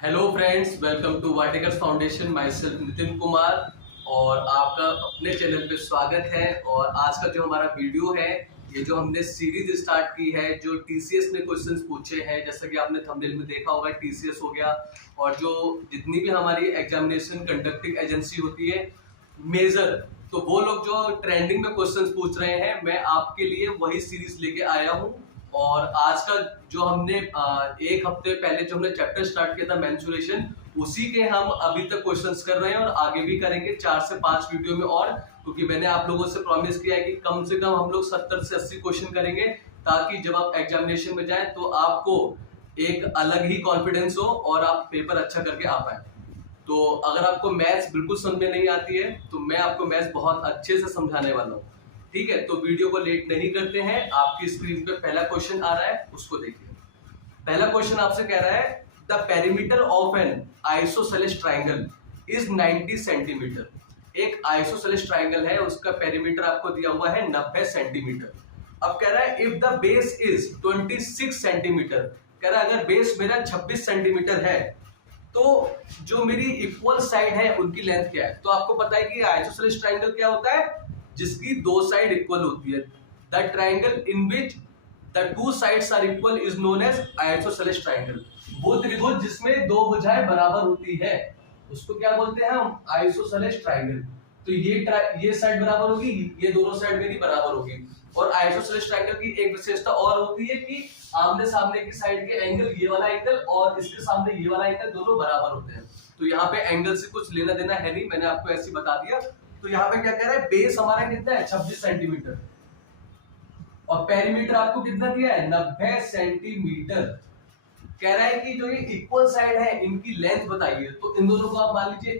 Hello friends, welcome to वाटिकर्स foundation. Myself Nitin Kumar और आपका अपने चैनल पे स्वागत है। और आज का जो हमारा वीडियो है, ये जो हमने सीरीज स्टार्ट की है, जो टीसीएस ने क्वेश्चंस पूछे हैं, जैसा कि आपने थंबनेल में देखा होगा, टीसीएस हो गया और जो जितनी भी हमारी एग्जामिनेशन कंडक्टिंग एजेंसी होती है मेजर, तो वो लोग जो ट्रेंडिंग में क्वेश्चंस पूछ रहे हैं, मैं आपके लिए वही सीरीज लेके आया हूँ। और आज का जो हमने एक हफ्ते पहले जो हमने चैप्टर स्टार्ट किया था मेंस्ट्रुएशन, उसी के हम अभी तक क्वेश्चंस कर रहे हैं और आगे भी करेंगे 4 से 5 वीडियो में। और क्योंकि मैंने आप लोगों से प्रॉमिस किया है कि कम से कम हम लोग 70 से 80 क्वेश्चन करेंगे, ताकि जब आप एग्जामिनेशन में जाएं तो आपको एक अलग ही कॉन्फिडेंस हो और आप पेपर अच्छा करके आ पाए। तो अगर आपको मैथ्स बिल्कुल समझ में नहीं आती है तो मैं आपको मैथ्स बहुत अच्छे से समझाने वाला हूँ। ठीक है, तो वीडियो को लेट नहीं करते हैं। आपकी स्क्रीन पे पहला क्वेश्चन आ रहा है, उसको देखिए। पहला क्वेश्चन आपसे कह रहा है the perimeter of N isosceles triangle is 90 centimetre. एक आइसोसेलेस ट्राइंगल है, उसका पेरीमीटर आपको दिया हुआ है 90 सेंटीमीटर। अब कह रहा है if the base is 26 centimetre. कह रहा है अगर बेस मेरा 26 सेंटीमीटर है तो जो मेरी इक्वल साइड है उनकी लेंथ क्या है। तो आपको पता है कि आइसोसेलेस ट्राइंगल क्या होता है, जिसकी दो साइड इक्वल होती है। The triangle in which the two sides are equal is known as isosceles triangle. वो त्रिभुज जिसमें दो भुजाएं बराबर होती है उसको क्या बोलते हैं हम, आइसोसेलेस ट्राइंगल। तो ये साइड बराबर होगी, ये दोनों साइड मेरी बराबर होगी। और आइसोसेलेस ट्राइंगल की एक विशेषता और होती है कि आमने सामने की साइड के एंगल, ये वाला एंगल और इसके सामने ये वाला एंगल, दोनों बराबर होते हैं। तो यहाँ पे एंगल से कुछ लेना देना है नहीं, मैंने आपको ऐसे बता दिया। तो यहाँ पे क्या कह रहा है, बेस हमारा कितना है 26 सेंटीमीटर और पेरीमीटर आपको कितना दिया है 90 सेंटीमीटर। कह रहा है कि जो ये इक्वल साइड है इनकी लेंथ बताइए। तो इन दोनों को आप मान लीजिए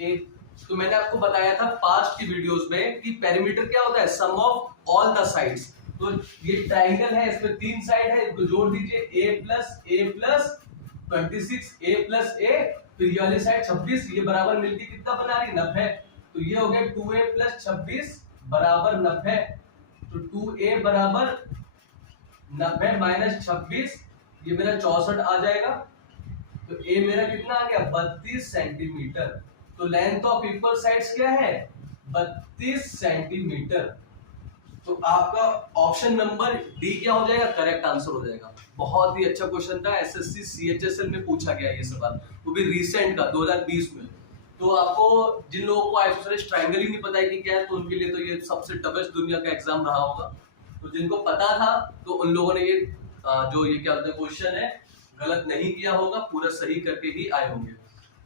ए। तो मैंने आपको बताया था पास्ट की वीडियोस में कि पेरीमीटर क्या होता है, सम ऑफ ऑल द साइड्स। तो ये ट्राइंगल है, इसमें 3 साइड है, इसको जोड़ दीजिए a plus 26 a plus a, फिर ये वाली साइड 26, ये बराबर मिलके कितना बना रही 90। तो ये हो गया 2a प्लस 26 बराबर 90। तो 2a बराबर 90 माइनस 26, ये मेरा 64 आ जाएगा। तो a मेरा कितना आ गया 32 सेंटीमीटर। तो लेंथ ऑफ इक्वल साइड्स क्या है 32 सेंटीमीटर। तो आपका ऑप्शन नंबर डी क्या हो जाएगा, करेक्ट आंसर हो जाएगा। बहुत ही अच्छा क्वेश्चन था, एसएससी सीएचएसएल में पूछा गया ये सवाल, वो भी रिसेंट का 2020 में। तो आपको जिन लोगों को आइसोसेलेस ट्राइंगल ही नहीं पता है कि क्या है, तो उनके लिए तो ये सबसे टफेस्ट दुनिया का एग्जाम रहा होगा। तो जिनको पता था तो उन लोगों ने ये जो ये क्या बोलते हैं क्वेश्चन है, गलत नहीं किया होगा, पूरा सही करके ही आए होंगे।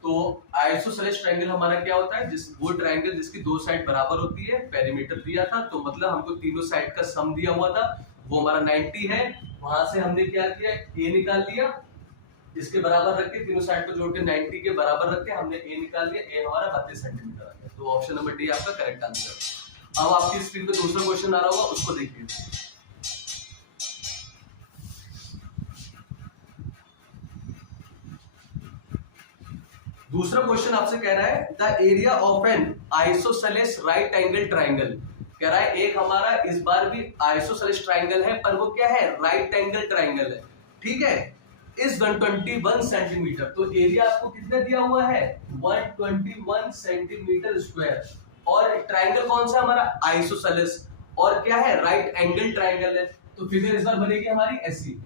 तो आइसोसेलेस ट्रायंगल हमारा क्या होता है, वो ट्रायंगल जिसकी दो साइड बराबर होती है। पेरीमीटर दिया था तो मतलब हमको तीनों साइड का सम दिया हुआ था, वो हमारा 90 है। वहां से हमने क्या किया, ए निकाल लिया, इसके बराबर रख के तीनों साइड को जोड़ के 90 के बराबर रख के हमने ए निकाल लिया, ए हमारा 32 सेंटीमीटर आ गया। तो ऑप्शन नंबर डी आपका करेक्ट आंसर। अब आपकी स्क्रीन पे दूसरा क्वेश्चन आ रहा होगा, उसको देखिए। दूसरा क्वेश्चन आपसे कह रहा है the area of N isosceles right angle triangle. कह रहा है एक हमारा इस बार भी आइसोसेलेस ट्राइंगल है, पर वो क्या है, राइट एंगल ट्राइंगल है। ठीक है, इस 121 सेंटीमीटर। तो एरिया आपको कितना दिया हुआ है 121 सेंटीमीटर स्क्वायर। और ट्राइंगल कौन सा हमारा, आइसोसेलेस, और क्या है, राइट एंगल ट्राइंगल है। तो फिगर इस बार बनेगी हमारी ऐसी,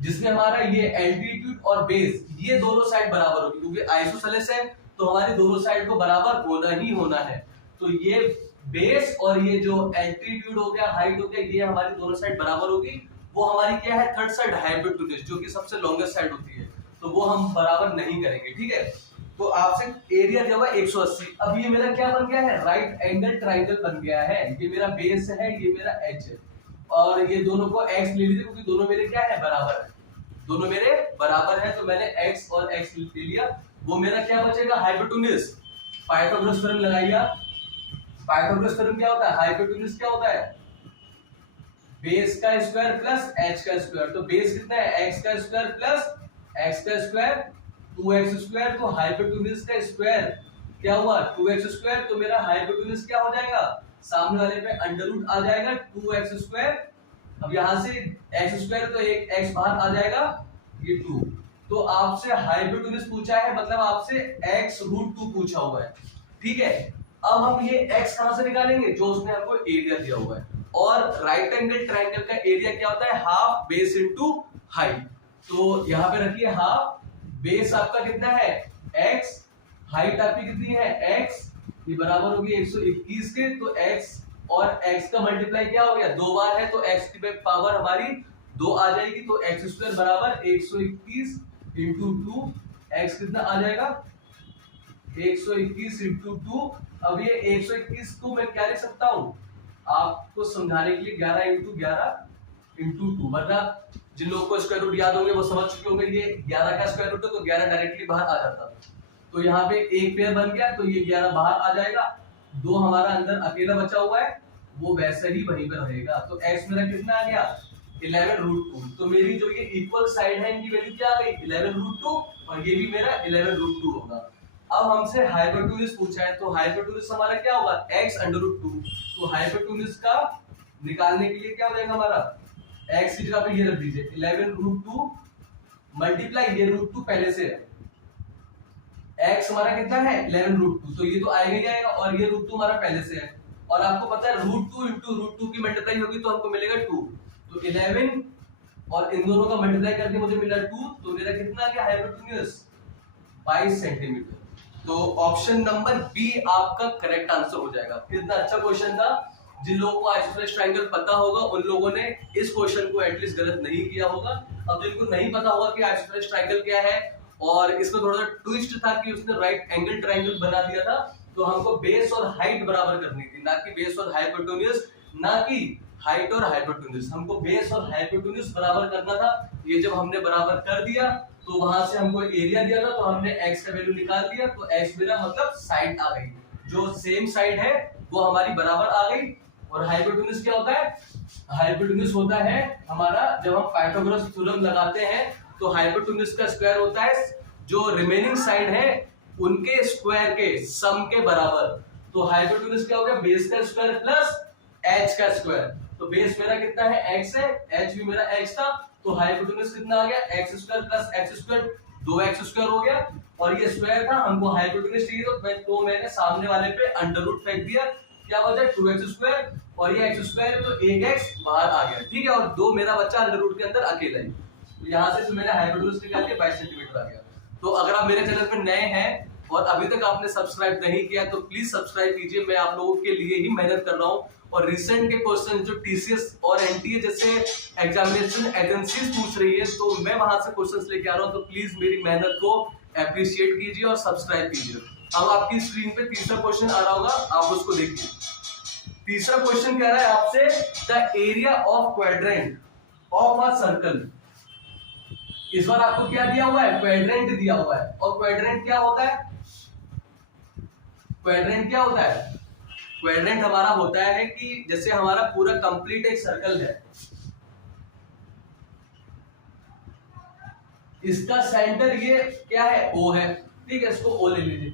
जिसमें हमारा ये एल्टीट्यूड और बेस ये दोनों साइड बराबर होगी, क्योंकि आइसोसेलेस है तो हमारी दोनों साइड को बराबर होना ही होना है। तो ये बेस और ये जो एल्टीट्यूड हो गया, हाइट हो गया, ये हमारी दोनों साइड बराबर होगी। वो हमारी क्या है, थर्ड साइड हाइपोटेन्यूज, जो कि सबसे लॉन्गेस्ट साइड होती है, तो वो हम बराबर नहीं करेंगे। ठीक है, तो आपसे एरिया दिया हुआ 180। अब ये मेरा क्या बन गया है, राइट एंगल ट्राइंगल बन गया है। ये मेरा बेस है, ये मेरा एच है, और ये दोनों को x ले लीजिए, क्योंकि दोनों मेरे क्या है, बराबर है। दोनों मेरे बराबर है, तो मैंने x और x ले लिया। वो मेरा क्या बचेगा, हाइपोटेन्यूज। पाइथागोरस थ्योरम लगाइए। पाइथागोरस थ्योरम क्या होता है, हाइपोटेन्यूज क्या होता है, बेस का स्क्वायर प्लस h का स्क्वायर। तो बेस कितना है, x का स्क्वायर प्लस x का स्क्वायर 2x स्क्वायर। तो हाइपोटेन्यूज का स्क्वायर क्या हुआ 2x स्क्वायर। तो मेरा हाइपोटेन्यूज क्या हो जाएगा, सामने वाले पे अंडर रूट आ जाएगा 2x स्क्वायर अब यहाँ से एक्स स्क्वायर तो एक एक्स बाहर आ जाएगा, ये 2। तो आपसे हाइपोटेन्यूज पूछा है, मतलब आपसे x रूट 2 पूछा हुआ है, ठीक है। अब हम ये x कहां से निकालेंगे, जो उसने हमको एरिया दिया हुआ है। और राइट एंगल ट्रायंगल का एरिया क्या होता है, हाफ बेस इनटू हाइट। तो यहाँ पे रखिए हाफ, बेस आपका कितना है x, हाइट आपकी कितनी है x, ये बराबर होगी 121 के। तो x और x का मल्टीप्लाई क्या हो गया, 2 बार है, तो x की पावर हमारी 2 आ जाएगी। तो एक्स स्क्वायर बराबर 121 इंटू 2, x कितना आ जाएगा 121 इंटू 2। अब ये 121 को मैं क्या लिख सकता हूँ, आपको समझाने के लिए 11 इंटू 11 इंटू 2, मतलब जिन लोगों को स्क्वायर रूट याद होंगे वो समझ चुके होंगे ये 11 का स्क्वायर रूट है, तो 11 डायरेक्टली बाहर आ जाता। तो यहाँ पे एक पेयर बन गया, तो ये 11 बाहर आ जाएगा, 2 हमारा अंदर अकेला बचा हुआ है, वो वैसे ही वहीं पर रहेगा। तो x मेरा कितना आ गया 11 रूट 2। तो मेरी जो ये इक्वल साइड है इनकी वैल्यू क्या आ गई 11 रूट 2, और ये भी मेरा 11 रूट 2 होगा। अब हमसे हाइपोटेन्यूज पूछा है, तो हाइपोटेन्यूज हमारा क्या होगा x अंडर रूट 2। तो हाइपोटेन्यूज का निकालने के लिए क्या हो जाएगा हमारा, x की जगह पे ये रख दीजिए 11 रूट 2 मल्टीप्लाई ये रूट 2 पहले से है, x हमारा कितना है 11 रूट 2, तो ये तो आएगा ही आएगा, और ये रूट 2 हमारा पहले से है। और आपको पता है रूट 2 इंटू रूट 2 की मल्टीप्लाई होगी तो हमको मिलेगा 2। तो 11 और इन दोनों का मल्टीप्लाई करके मुझे मिला 2, तो मेरा कितना आ गया हाइपोटेन्यूज 22 सेंटीमीटर। तो ऑप्शन नंबर बी आपका करेक्ट आंसर हो जाएगा। कितना अच्छा क्वेश्चन था, जिन लोगों को आइसोसेलेस ट्रायंगल पता होगा उन लोगों ने इस क्वेश्चन को एटलीस्ट गलत नहीं किया होगा। अब जिनको नहीं पता होगा कि आइसोसेलेस ट्रायंगल क्या है, और इसमें थोड़ा सा ट्विस्ट था कि उसने राइट एंगल ट्रायंगल बना दिया था, तो हमको बेस और हाइट बराबर करनी थी, ना कि बेस और हाइपोटेन्यूज, ना कि हाइट और हाइपोटेन्यूज, हमको बेस और हाइपोटेन्यूज बराबर करना था। ये जब हमने बराबर कर दिया तो वहां से हमको एरिया दिया था, तो हमने x का वैल्यू निकाल दिया, तो x मेरा मतलब साइड आ गई, जो सेम साइड है वो हमारी बराबर आ गई। और हाइपोटेन्यूज क्या होता है, हाइपोटेन्यूज होता है हमारा जब हम पाइथागोरस थ्योरम लगाते हैं, तो हाइपोटेन्यूज का स्क्वायर होता है जो रिमेनिंग साइड है उनके स्क्वायर के सम के बराबर। तो हाइपोटेन्यूज क्या हो गया, बेस का स्क्वायर प्लस h का स्क्वायर। तो बेस मेरा कितना है x है, h भी मेरा x था, तो हाइपोटेन्यूज कितना आ गया x square plus x square, 2x square हो गया, और ये स्क्वायर था, हमको हाइपोटेन्यूज चाहिए तो मैंने सामने वाले पे अंडर रूट फेंक दिया, क्या बचा 2x स्क्वायर, और ये x स्क्वायर तो 1x बाहर आ गया, ठीक है, और 2 मेरा बच्चा अंडर रूट के अंदर अकेला ही। तो यहाँ से मैंने हाइपोटेन्यूज निकाल के 22 सेंटीमीटर आ गया। तो अगर आप मेरे चैनल पे नए हैं और अभी तक आपने सब्सक्राइब नहीं किया तो प्लीज सब्सक्राइब कीजिए, मैं आप लोगों के लिए ही मेहनत कर रहा हूँ। और रिसेंट के क्वेश्चन जो टीसीएस और एनटीए जैसे एग्जामिनेशन एजेंसीज पूछ रही है, तो मैं वहां से क्वेश्चंस लेके आ रहा हूँ, तो प्लीज मेरी मेहनत को अप्रिशिएट कीजिए और सब्सक्राइब कीजिए। अब आपकी स्क्रीन पे तीसरा क्वेश्चन आ रहा होगा, आप उसको देखिए। तीसरा क्वेश्चन कह रहा है आपसे the area of quadrant of a circle. इस बार आपको क्या दिया हुआ है, क्वाड्रेंट दिया हुआ है। और क्वाड्रेंट क्या होता है, क्वाड्रेंट क्या होता है, क्वाड्रेंट हमारा होता है कि जैसे हमारा पूरा कंप्लीट एक सर्कल है, इसका सेंटर ये क्या है O है, ठीक है, इसको O ले लीजिए।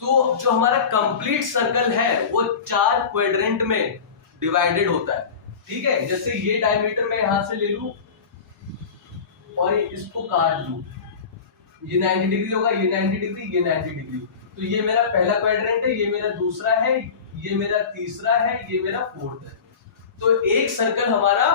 तो जो हमारा कंप्लीट सर्कल है वो 4 क्वाड्रेंट में डिवाइडेड होता है, ठीक है। जैसे ये डायमीटर मैं यहां से ले लूं और इसको काट लूं, ये 90 डिग्री होगा, ये 90 डिग्री, ये 90 डिग्री। तो ये मेरा पहला क्वाड्रेंट है, ये मेरा दूसरा है, ये मेरा तीसरा है, ये मेरा फोर्थ है। तो एक सर्कल हमारा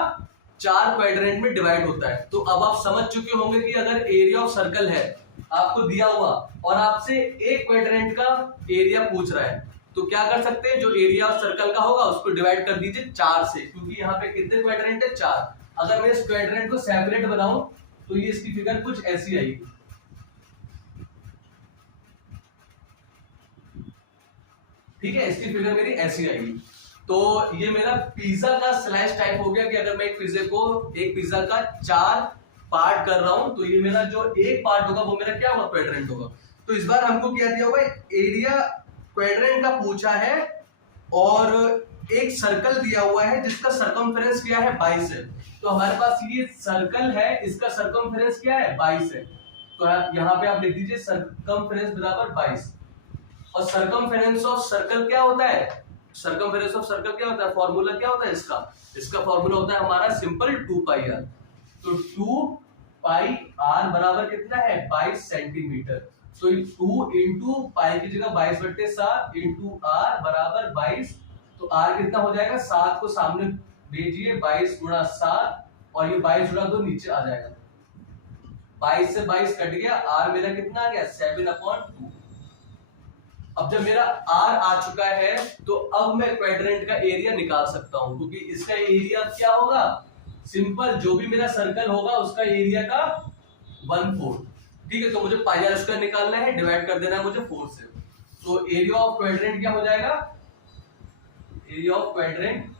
4 क्वाड्रेंट में डिवाइड होता है। तो अब आप समझ चुके होंगे कि अगर एरिया ऑफ सर्कल है आपको दिया हुआ और आपसे एक क्वाड्रेंट का एरिया पूछ रहा है, तो क्या कर सकते हैं, जो एरिया ऑफ सर्कल का होगा उसको डिवाइड कर दीजिए 4 से, क्योंकि यहाँ पे कितने क्वाड्रेंट है 4। अगर मैं इस क्वाड्रेंट को सेपरेट बनाऊं तो ये इसकी फिगर कुछ ऐसी आएगी, ठीक है, इसकी फिगर मेरी ऐसी आएगी। तो ये मेरा पिज्जा का स्लाइस टाइप हो गया कि अगर मैं एक पिज्जा का 4 पार्ट कर रहा हूं, तो ये मेरा जो एक पार्ट होगा वो मेरा क्या होगा, क्वाड्रेंट होगा। तो इस बार हमको क्या दिया हुआ है, एरिया क्वाड्रेंट का पूछा है, और एक सर्कल दिया हुआ है जिसका सर्कमफेरेंस क्या है 22 है। तो हमारे पास ये सर्कल है, इसका सर्कमफेरेंस क्या है 22 है। तो यहाँ पे आप लिख दीजिए सर्कमफेरेंस बराबर 22। और सर्कमफेरेंस ऑफ सर्कल क्या होता है सर्कमफेरेंस ऑफ सर्कल क्या होता है, फॉर्मूला क्या होता है इसका फॉर्मूला होता है हमारा सिंपल 2 पाई आर। तो 2 पाई आर बराबर कितना है 22 सेंटीमीटर। तो 2 इंटू पाई की जगह 22/7 इंटू आर बराबर 22। तो आर कितना हो जाएगा, 7 को सामने भेजिए, 22 गुणा 7 और ये 22 गुणा 2 नीचे आ जाएगा। 22 से 22 कट गया, आर मेरा कितना आ गया 7/2। अब जब मेरा आर आ चुका है तो अब मैं क्वाड्रेंट का एरिया निकाल सकता हूं, क्योंकि इसका एरिया क्या होगा, सिंपल जो भी मेरा सर्कल होगा उसका एरिया का 1/4। ठीक है, तो मुझे पाई आर स्क्वायर निकालना है, डिवाइड कर देना है मुझे 4 से। तो एरिया ऑफ क्वाड्रेंट क्या हो जाएगा, area of quadrant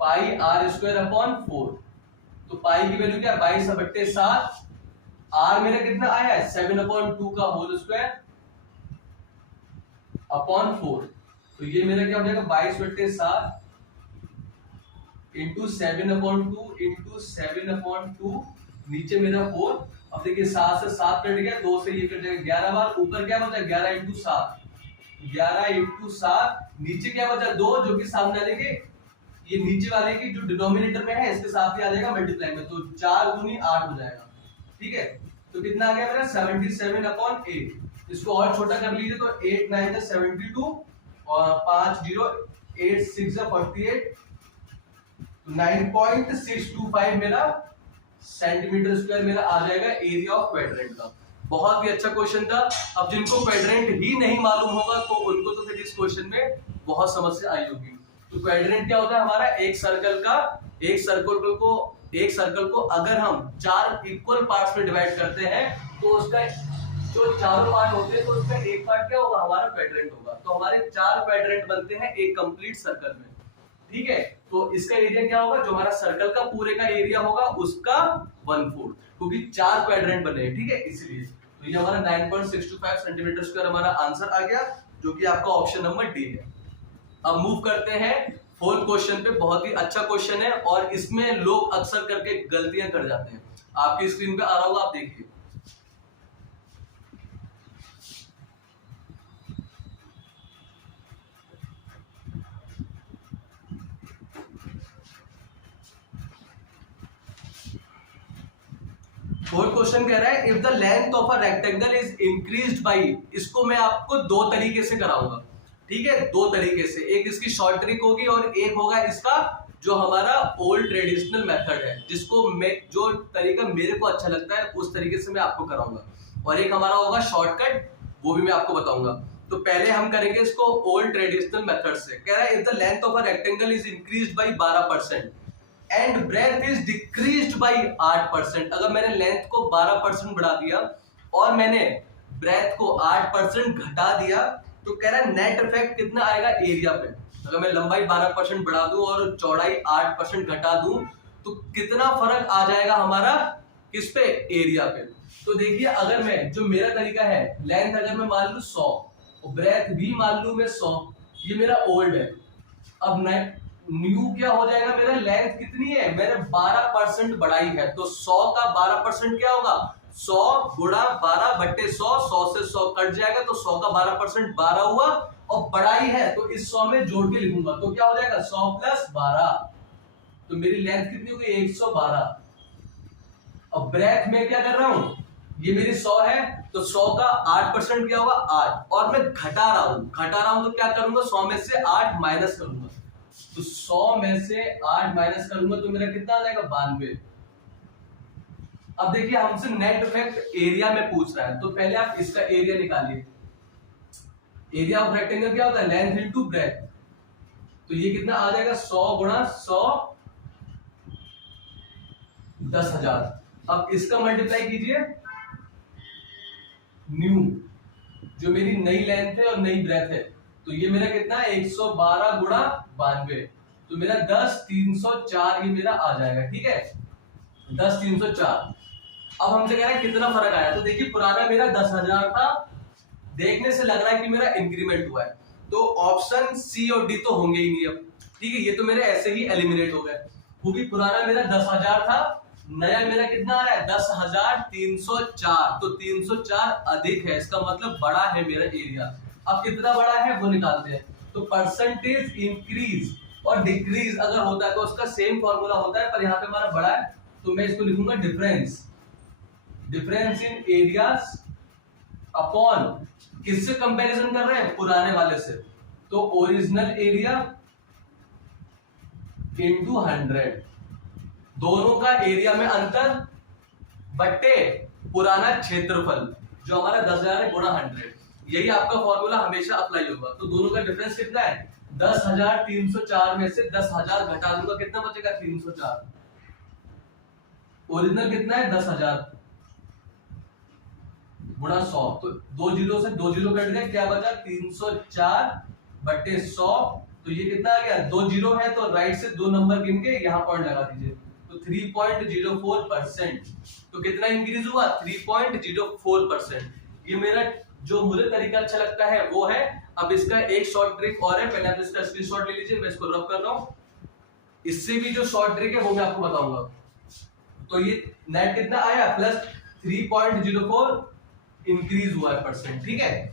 pi r square upon 4। तो पाई की वैल्यू क्या है 22/7, आर मेरा कितना आया है 7/2 का होल स्क्वायर अपॉन 4। तो ये मेरा क्या हो जाएगा 22/7 इंटू 7/2 इंटू 7/2, नीचे मेरा 4। अब देखिए 7 से 7 कट गया, 2 से ये कट जाएगा 11 बार, ऊपर क्या बचा 11 इंटू 7, 11 इंटू 7, नीचे क्या बचा 2 जो कि सामने आ जाएंगे, ये नीचे वाले की जो डिनोमिनेटर में है इसके साथ ही आ जाएगा मल्टीप्लाई में, तो 4 दूनी 8 हो जाएगा। ठीक है, तो कितना आ गया मेरा 77/8। इसको और छोटा कर लीजिए तो 8 9 72 और 5 0 8 6 48, 9.625 मेरा सेंटीमीटर स्क्वायर मेरा आ जाएगा एरिया ऑफ क्वाड्रेंट का। बहुत ही अच्छा क्वेश्चन था। अब जिनको क्वाड्रेंट ही नहीं मालूम होगा तो उनको तो फिर इस क्वेश्चन में बहुत समस्या आई होगी। तो क्वाड्रेंट क्या होता है हमारा, एक सर्कल को अगर हम 4 इक्वल पार्ट्स में डिवाइड करते हैं तो उसका जो चारों पार्ट होते हैं तो उसका एक पार्ट क्या होगा हमारा क्वाड्रेंट होगा। तो हमारे 4 क्वाड्रेंट बनते हैं एक कंप्लीट सर्कल में। ठीक है, तो इसका एरिया क्या होगा, जो हमारा सर्कल का पूरे का एरिया होगा उसका 1/4, क्योंकि 4 क्वाड्रेंट बने हैं। ठीक है, इसलिए तो ये हमारा 9.625 सेंटीमीटर स्क्वायर हमारा आंसर आ गया, जो कि आपका ऑप्शन नंबर डी है। अब मूव करते हैं 4th क्वेश्चन पे। बहुत ही अच्छा क्वेश्चन है और इसमें लोग अक्सर करके गलतियां कर जाते हैं। आपकी स्क्रीन पे आ रहा होगा, आप देखिए। फोर्थ क्वेश्चन कह रहा है if the length of a rectangle is increased by, इसको मैं आपको 2 तरीके से कराऊंगा। ठीक है, 2 तरीके से, एक इसकी शॉर्ट ट्रिक होगी और एक होगा इसका जो हमारा ओल्ड ट्रेडिशनल मेथड है, जिसको मैं जो तरीका मेरे को अच्छा लगता है उस तरीके से मैं आपको कराऊंगा, और एक हमारा होगा शॉर्टकट, वो भी मैं आपको बताऊंगा। तो पहले हम करेंगे इसको ओल्ड ट्रेडिशनल मेथड से। कह रहा है if the length of a rectangle is increased by 12% and breadth is decreased by 8%। अगर मैंने लेंथ को 12% बढ़ा दिया और मैंने ब्रेथ को 8% घटा दिया तो कह रहा है नेट इफेक्ट कितना आएगा एरिया पे। अगर मैं लंबाई 12% बढ़ा दूं और चौड़ाई 8% घटा दूं तो कितना फर्क आ जाएगा हमारा किस पे, एरिया पे। तो देखिए अगर मैं जो मेरा तरीका है, लेंथ अगर मैं मान लू 100 और ब्रेथ भी मान लू मैं 100, ये मेरा ओल्ड है। अब न्यू क्या हो जाएगा, मेरा लेंथ कितनी है, मैंने 12% बढ़ाई है, तो 100 का 12% क्या होगा 100 गुणा 12/100, 100 से 100 कट जाएगा तो 100 का 12% 12 हुआ, और बढ़ाई है तो इस 100 में जोड़ के लिखूंगा तो क्या हो जाएगा 100 + 12, तो मेरी लेंथ कितनी हो गई 112। अब ब्रेथ में क्या कर रहा हूं, ये मेरी 100 है तो 100 का 8% क्या होगा 8, और मैं घटा रहा हूं तो क्या करूंगा 100 में से 8 माइनस करूंगा, तो 100 में से 8 माइनस करूंगा तो मेरा कितना आ जाएगा 92। अब देखिए हमसे नेट इफेक्ट एरिया में पूछ रहा है, तो पहले आप इसका एरिया निकालिए। एरिया ऑफ रेक्टेंगल क्या होता है, लेंथ इनटू ब्रेथ, तो ये कितना आ जाएगा 100 गुणा 100 10,000। अब इसका मल्टीप्लाई कीजिए न्यू, जो मेरी नई लेंथ है और नई ब्रेथ है, तो ये मेरा कितना है 112 गुणा 92, तो मेरा 10,304 ये मेरा आ जाएगा। ठीक है, 10,304। अब हमसे कह रहा है कितना फर्क आया, तो देखिए पुराना मेरा 10,000 था, देखने से लग रहा है कि मेरा इंक्रीमेंट हुआ है, तो ऑप्शन सी और डी तो होंगे ही नहीं अब। ठीक है, ये तो मेरे ऐसे ही एलिमिनेट हो गए, क्योंकि पुराना मेरा 10,000 था, नया मेरा कितना आ रहा है 10,304, तो 304 अधिक है, इसका मतलब बड़ा है मेरा एरिया। अब कितना बड़ा है वो निकालते हैं, तो परसेंटेज इंक्रीज और डिक्रीज अगर होता है तो उसका सेम फॉर्मूला होता है, पर यहाँ पे हमारा बड़ा है तो मैं इसको लिखूंगा डिफरेंस इन एरियाज अपॉन, किससे कंपैरिजन कर रहे हैं, पुराने वाले से, तो ओरिजिनल एरिया इंटू 100, दोनों का एरिया में अंतर बट्टे पुराना क्षेत्रफल जो हमारा 10,000 है गुणा 100, यही आपका फॉर्मूला हमेशा अप्लाई होगा। तो दोनों का डिफरेंस कितना है, 10,304 में से 10,000 घटा दूंगा, कितना बचेगा 304, ओरिजिनल कितना है 10,000 गुणा 100, तो 2 जीरो से 2 जीरो कट गए, क्या बचा 304 बट्टे 100, तो ये कितना आ गया, 2 जीरो है तो राइट से 2 नंबर गिन के यहाँ पॉइंट लगा दीजिए, तो 3.04%, तो कितना इंक्रीज हुआ 3.04%। ये मेरा जो मुझे तरीका अच्छा लगता है वो है। अब इसका एक शॉर्ट ट्रिक और है, पहले आप इसका स्क्रीनशॉट ले लीजिए, मैं इसको रब कर रहा हूं, इससे भी जो शॉर्ट ट्रिक है वो मैं आपको बताऊंगा। तो ये नेट कितना आया, प्लस 3.04 इंक्रीज हुआ है परसेंट, ठीक है।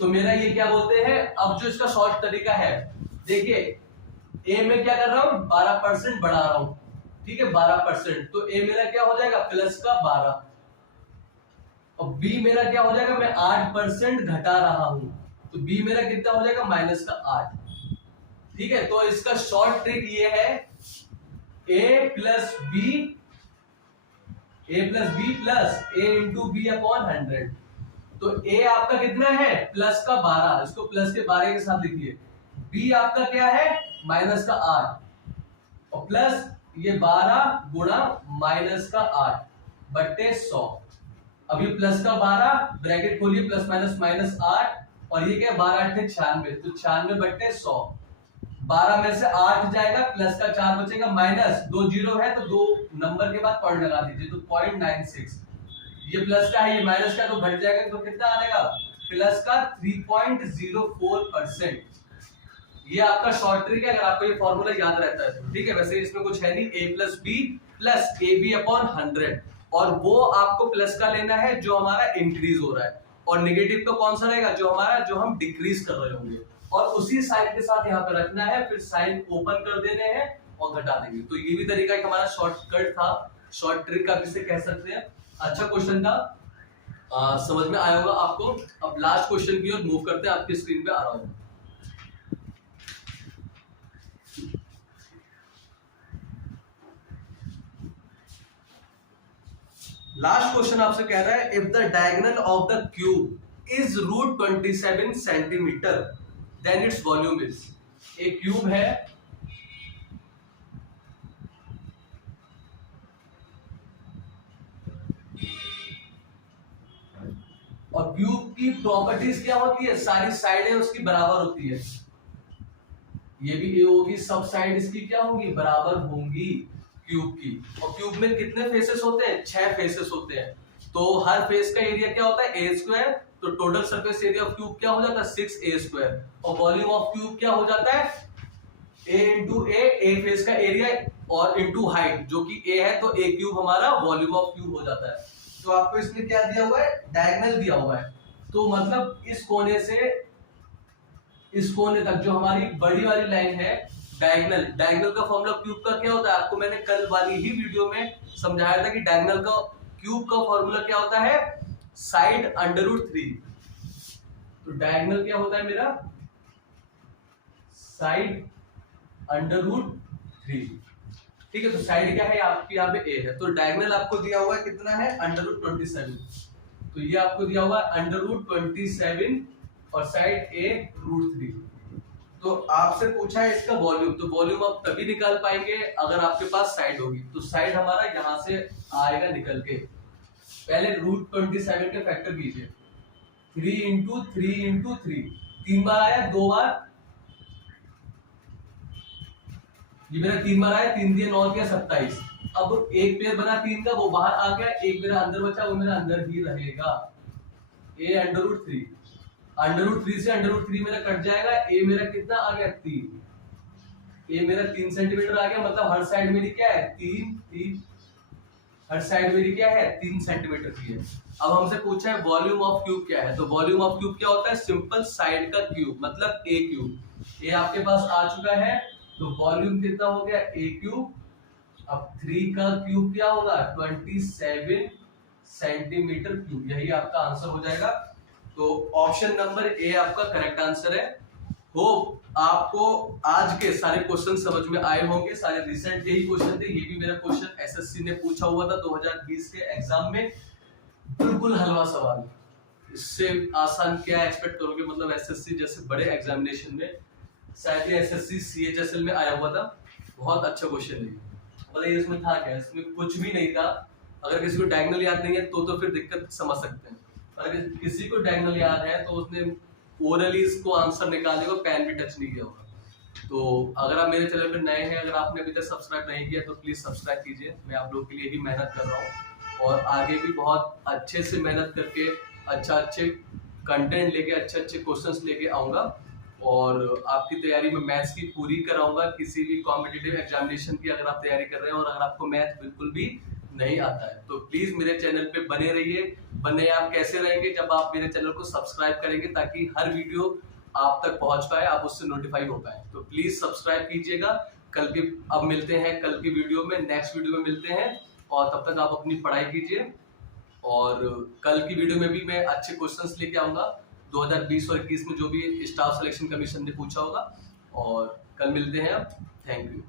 तो मेरा ये क्या बोलते हैं, अब जो इसका शॉर्ट तरीका है, देखिए ए में क्या कर रहा हूं 12% बढ़ा रहा हूं, ठीक है 12%, तो ए मेरा क्या हो जाएगा प्लस का 12, और बी मेरा क्या हो जाएगा, मैं 8% घटा रहा हूं, तो बी मेरा कितना हो जाएगा माइनस का 8, ठीक है। तो इसका शॉर्ट ट्रिक ये है ए प्लस बी प्लस ए इंटू बी अपॉन 100, तो ए आपका कितना है प्लस का 12, इसको प्लस के 12 के साथ लिखिए, बी आपका क्या है माइनस का 8, और प्लस ये 12 गुणा माइनस का 8 बट्टे 100, अब ये प्लस का 12 ब्रैकेट खोलिए, प्लस माइनस माइनस 8, और ये क्या 12 8 96, तो 96 बट्टे 100, 12 में से 8 जाएगा, प्लस का 4 बचेगा, माइनस 2 जीरो है तो 2 नंबर के बाद पॉइंट लगा दीजिए, तो 0.96, ये प्लस का है ये माइनस का, तो घट जाएगा, तो कितना आ जाएगा प्लस का 3.04%। ये आपका शॉर्ट ट्रिक है, अगर आपको ये फॉर्मूला याद रहता है तो, ठीक है। वैसे इसमें कुछ है नहीं, a plus B plus A B upon 100, और वो आपको प्लस का लेना है जो हमारा इंक्रीज हो रहा है, और नेगेटिव तो कौन सा रहेगा जो हम डिक्रीज कर रहे होंगे, और उसी साइन के साथ यहाँ पे रखना है, फिर साइन ओपन कर देने हैं और घटा देंगे। तो ये भी तरीका एक हमारा शॉर्टकट था, शॉर्ट ट्रिक आप इसे कह सकते हैं। अच्छा क्वेश्चन था, समझ में आया होगा आपको। अब लास्ट क्वेश्चन की ओर मूव करते हैं, आपकी स्क्रीन पे आ रहा हूं। लास्ट क्वेश्चन आपसे कह रहा है, if the diagonal of the cube is √27 centimetre then its volume is. एक क्यूब है, और क्यूब की प्रॉपर्टीज क्या होती है, सारी साइडें उसकी बराबर होती है, ये भी ए होगी, सब साइड इसकी क्या होंगी बराबर होंगी क्यूब की। और क्यूब में कितने फेसेस होते हैं, 6 फेसेस होते हैं, तो हर फेस का एरिया क्या होता है a², तो total surface area of cube क्या हो जाता है 6a², और वॉल्यूम ऑफ क्यूब क्या हो जाता है a इंटू ए फेस का एरिया और इंटू हाइट, जो कि a है, तो a क्यूब हमारा वॉल्यूम ऑफ क्यूब हो जाता है। तो आपको इसमें क्या दिया हुआ है, डायगोनल दिया हुआ है, तो मतलब इस कोने से इस कोने तक जो हमारी बड़ी वाली लाइन है, डायगोनल का फॉर्मूला क्यूब का क्या होता है, आपको मैंने कल वाली ही वीडियो में समझाया था कि डायगोनल का क्यूब का फॉर्मूला क्या होता है, साइड √3। तो डायगोनल क्या होता है मेरा, साइड √3, ठीक है। तो साइड क्या है आपकी, यहाँ पे a है, तो डायगोनल आपको दिया हुआ है कितना है √27, तो ये आपको दिया हुआ है √27 और साइड a √3। तो आपसे पूछा है इसका वॉल्यूम, तो वॉल्यूम आप तभी निकाल पाएंगे अगर आपके पास साइड होगी, तो साइड हमारा यहां से आएगा निकल के, पहले √27 के फैक्टर कीजिए, 3 इंटू 3 इंटू 3, 3 बार आया, 2 बार, ये मेरा 3 बार आया, 3 दिए 9 किया 27, अब एक पेयर बना 3 का, वो बाहर आ गया, एक मेरा अंदर बचा, वो मेरा अंदर ही रहेगा, a √3, √3 से √3 मेरा कट जाएगा, a मेरा कितना आ गया 3, a मेरा 3 सेंटीमीटर आ गया, मतलब हर साइड मेरी क्या है 3 3, हर साइड मेरी क्या है 3 सेंटीमीटर की है। अब हमसे पूछा है वॉल्यूम ऑफ क्यूब क्या है, तो वॉल्यूम ऑफ क्यूब क्या होता है, सिंपल साइड का क्यूब, मतलब ए क्यूब। ये आपके पास आ चुका है, तो वॉल्यूम कितना हो गया ए क्यूब। अब 3 का क्यूब क्या होगा 27 सेंटीमीटर क्यूब, यही आपका आंसर हो जाएगा। तो ऑप्शन नंबर ए आपका करेक्ट आंसर है। होप आपको आज के सारे क्वेश्चन समझ में आए होंगे, सारे रिसेंट यही क्वेश्चन थे। ये भी मेरा क्वेश्चन एसएससी ने पूछा हुआ था 2020 के एग्जाम में, बिल्कुल हलवा सवाल। इससे आसान क्या एक्सपेक्ट करोगे, मतलब एसएससी जैसे बड़े एग्जामिनेशन में, शायद ये एसएससी सीएचएसएल में आया हुआ था, बहुत अच्छा क्वेश्चन है। मतलब इसमें था क्या, इसमें कुछ भी नहीं था। अगर किसी को डायगोनल याद नहीं है तो फिर दिक्कत समझ सकते हैं। अगर किसी को डायगोनल याद है तो उसने ओरली इसको आंसर निकालने को पेन भी टच नहीं किया होगा। तो अगर आप मेरे चैनल पर नए हैं, अगर आपने अभी तक सब्सक्राइब नहीं किया तो प्लीज सब्सक्राइब कीजिए। मैं आप लोगों के लिए ही मेहनत कर रहा हूँ और आगे भी बहुत अच्छे से मेहनत करके अच्छे कंटेंट लेके अच्छे क्वेश्चंस लेके आऊंगा और आपकी तैयारी में मैथ्स की पूरी कराऊंगा। किसी भी कॉम्पिटिटिव एग्जामिनेशन की अगर आप तैयारी कर रहे हैं और अगर आपको मैथ बिल्कुल भी नहीं आता है तो प्लीज मेरे चैनल पे बने रहिए। बने आप कैसे रहेंगे, जब आप मेरे चैनल को सब्सक्राइब करेंगे ताकि हर वीडियो आप तक पहुंच पाए, आप उससे नोटिफाई हो पाए। तो प्लीज सब्सक्राइब कीजिएगा। कल की अब मिलते हैं, कल की वीडियो में, नेक्स्ट वीडियो में मिलते हैं और तब तक आप अपनी पढ़ाई कीजिए। और कल की वीडियो में भी मैं अच्छे क्वेश्चंस लेके आऊंगा 2020 और 21 में जो भी स्टाफ सिलेक्शन कमीशन ने पूछा होगा। और कल मिलते हैं, थैंक यू।